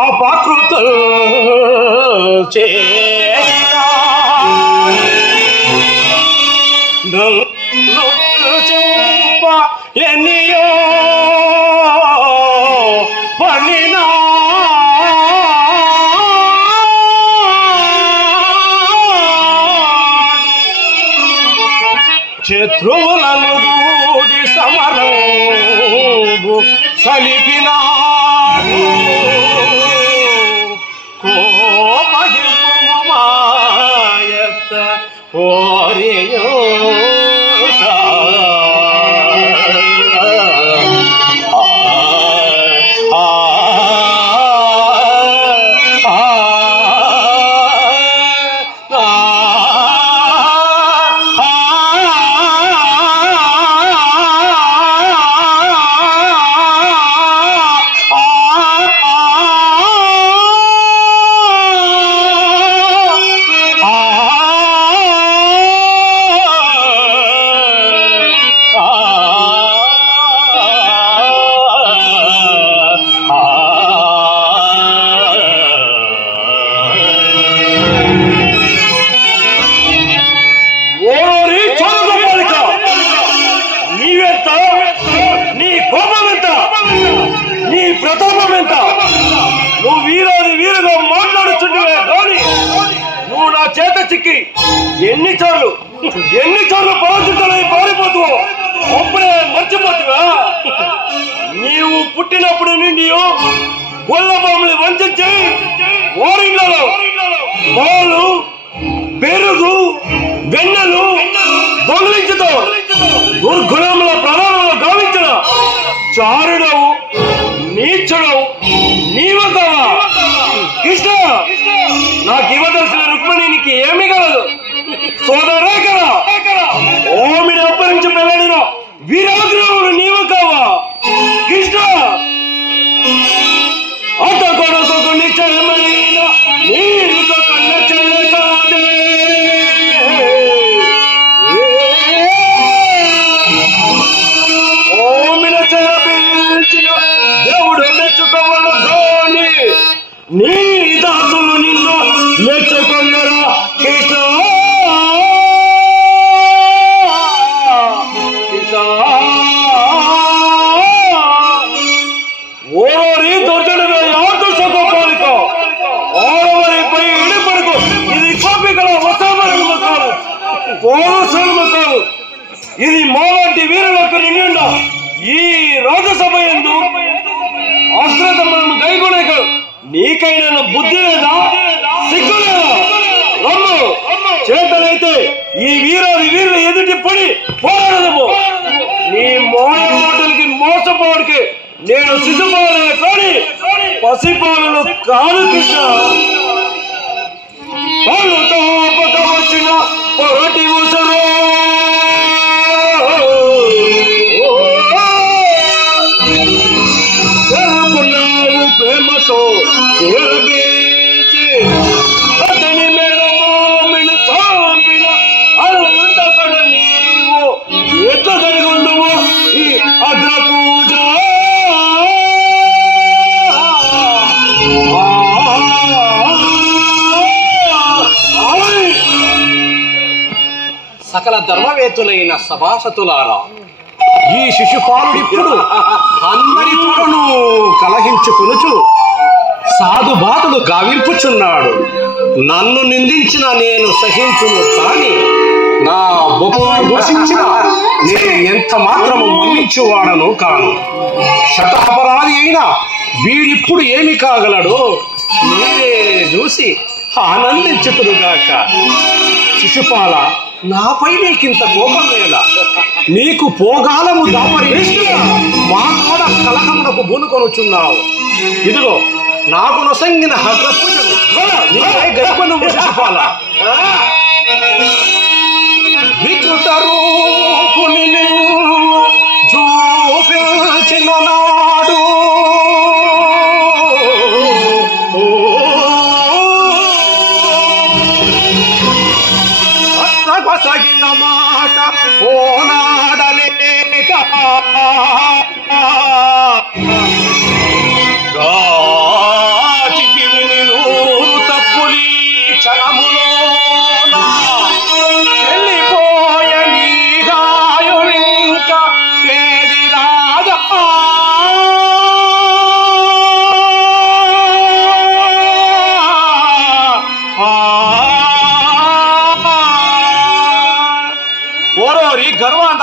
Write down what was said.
అపకృతులు చేస్తా చెంప ఎన్నియో పనినా శత్రువులను గూడి సమరంబు సలిపినాడు కోపగింపు మాయత ఓరియో ఎన్నిసార్లు పరాజితులై పారిపోతావు అప్పుడే మర్చిపోతువా నీవు పుట్టినప్పుడు నుండి గొల్ల బాములు వంచి ఓరింగ్లలో పాలు పెరుగు వెన్నెలు దొంగిలించుతో దుర్గుణముల ప్రధానంలో గావించిన చారుడవు నీచుడవు నీవు కావా కృష్ణ నాకు ఇవ్వదలసిన రుక్మిణికి ఏమి కలదు సోదరే కదా ఓమిని అప్పగించి పెళ్ళడిన వీరాగ్రహుడు నీవు కావా కృష్ణ అత కొడుకు నిశ్చయమైన నీకు కన్న చెల్ల కాదే ఓమిన చెలపించిన దేవుడు మెచ్చుకోవడం ధోని నీ దాసులు నిన్ను మెచ్చుకొన్నరా కృష్ణ ఓరి దొరకడమే ఆదర్శకోపాలిక ఆడవరిపై ఇడిపడుకు ఇది కోపికల వసమరము కాదు పౌరుషము కాదు ఇది మాలాంటి వీరులకు నిండా ఈ రాజసభ యందు అశ్రద్ధము కైగొనే కాదు నీకైనా బుద్ధి లేదా సిగ్గు లేదా రమ్ము చేతనైతే ఈ వీరులు ఎదుటి పడి పోరాడము నీ మోయ మాటలకి మోసపోవడికి నేను శిశుపాలన కానీ పసిపాలను కాదు కృష్ణ పాలుతో వచ్చిన పొరటి ఊసరు జరుపున్నావు ప్రేమతో అతని మేడమామిని సాంపిన అనంతకడ నీవు ఎట్లా కలిగి ఉండవు ఈ అగ్ర పూజ సకల ధర్మవేత్తులైన సభాసతులారా ఈ శిశుపాలుడిప్పుడు అందరితోనూ కలహించుకొనుచు సాధు బాధలు గావింపుచున్నాడు. నన్ను నిందించిన నేను సహించును కాని నా బొమ్మను దూషించిన నేను ఎంత మాత్రము మన్నించువాడను కాను. శతాపరాధి అయినా వీడిప్పుడు ఏమి కాగలడు మీరే చూసి ఆనందించుతురుగాక. శిశుపాల, నాపై నీకింత కోపం లేదా? నీకు పోగాలము దాపరి మా కూడా కలహమునకు బూనుకొనుచున్నావు. ఇదిగో నాకు నొసంగిన హగ్ర పూజను గర్భను శిశుపాల. వికృత రూపుని చూపించిన నాడు సగిన మాట ఓనాడలేక గర్వాంత